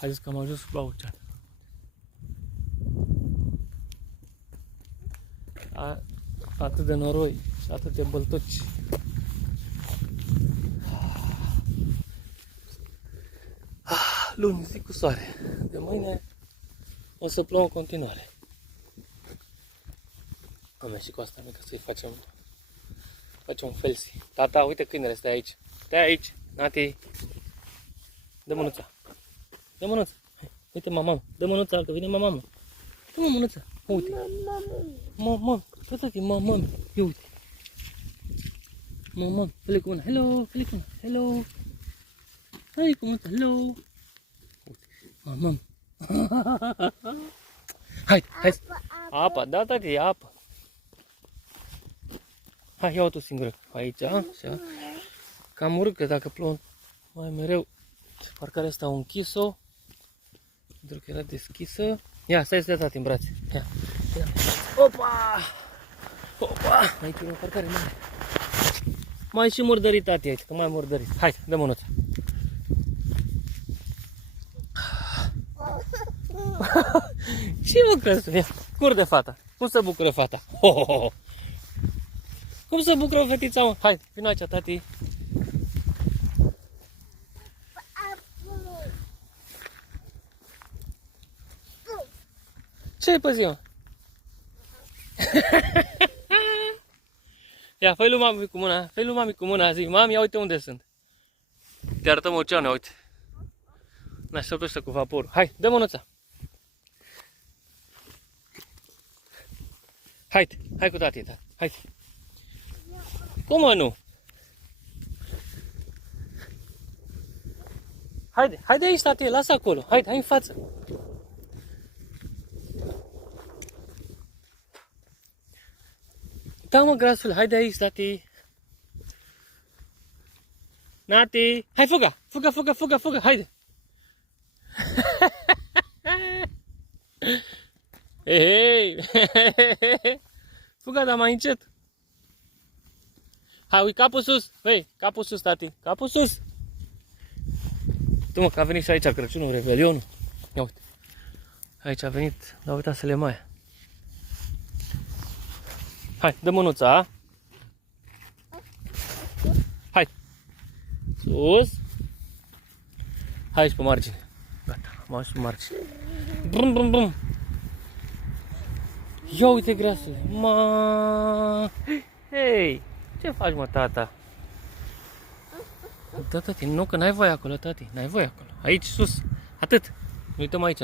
A zis că am ajuns la ocean. Atât de noroi și atât de băltoci. Luni, zi cu soare. De mâine o să plouă în continuare. Am ieșit cu asta mică să-i facem un felsi. Tata, uite câinele, stai aici. Stai aici, Nati. Dă mânuța. Dă mânuța. Hai, uite mama. Dă mânuța, că vine mama. Dă mânuța. Uite. Mama. Tata, mama. Ia uite. Mama. Fă-le cu mâna. Hello. Fă-le cu mâna. Hello. Hai cu mâna. Hello. Uite. Mama. Hai. Apa. Da, tati, apă. Hai, ia-o tu singură. Aici, așa. Cam urât, că dacă plouă mai mereu. Parcarea asta au închis-o. Pentru că era deschisă. Ia, stai să dea tati în brațe. Ia. Opa! Opa! Aici e o parcare mare. Mai și murdărit tati aici, că mai murdărit. Hai, dă mânuța. Și mă crăsul, ia. Curde fata. Cum se bucură fata? Ho, ho, ho. Cum se bucură fetița, mă? Hai, vino aici, tati. Ce-i pe zi, mă? Ia, fă-i lui mami cu mâna, fă-i lui mami cu mâna, zi, mami, ia uite unde sunt. Te arătăm oceanul, uite. Ne așteaptă ăștia cu vaporul. Hai, dă mânuța. Hai cu tati, tati. Hai. Cum mă, nu? Haide aici, tati, lasă acolo. Hai în față. Da, mă, grasul, haide aici, tati. Nati, hai, fugă, haide. Hei, fugă, dar mai încet. Hai, uite, capul sus, hei, capul sus, tati, capul sus. Tu, mă, că a venit și aici Crăciunul, Revelionul. Ia uite, aici a venit, dar uita să le mai. Hai, dă mânuța, a? Hai, sus. Hai aici pe margine. Gata, am ajuns pe margine. Brum. Ia uite, grasule. Hei, ce faci, mă, tata? Da, tati, nu, că n-ai voie acolo, tati. N-ai voie acolo. Aici, sus. Atât. Ne uităm aici,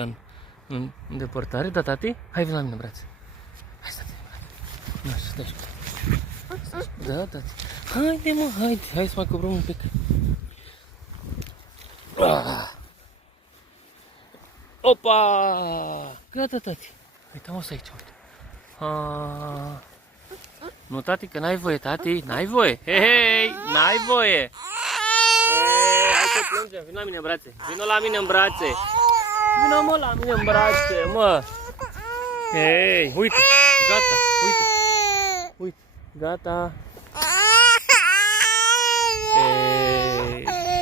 în depărtare. Da, tati? Hai, vin la mine în brațe. Hai, tati. Așa, stai. Da, tati. Haide, mă, haide. Hai să mai cobrăm un pic. Opa! Gata, tati. Uite-mă aici, uite. Nu, tati, că n-ai voie, tati. N-ai voie. Hei, n-ai voie. Hai să plângem. Vino la mine în brațe. Vino la mine în brațe. Vino, mă, la mine în brațe, mă. Hei, uite. Gata, uite. Uite, gata.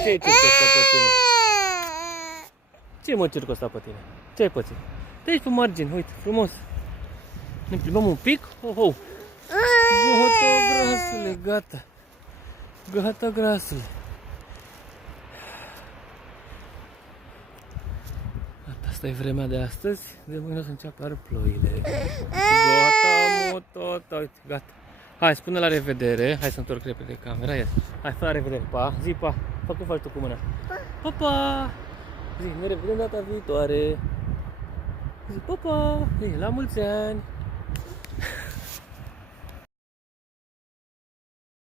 Ce circul ăsta pe tine? Ce mă circul ăsta pe tine? Ce ai pățit? De aici pe margine, uite, frumos. Ne plimbăm un pic. Oh. Gata, grasule, gata. Gata, grasule. Asta e vremea de astăzi. De mâine o să înceapă iar ploile. Gata, mă, tot, uite, gata. Hai, spune la revedere. Hai să întorc repede camera. Hai, fă la revedere. Pa, zi pa. Fă cum faci tu cu mâna. Pa, pa. Zi, ne revedem data viitoare. Zi, pa, pa. Zi, la mulți ani.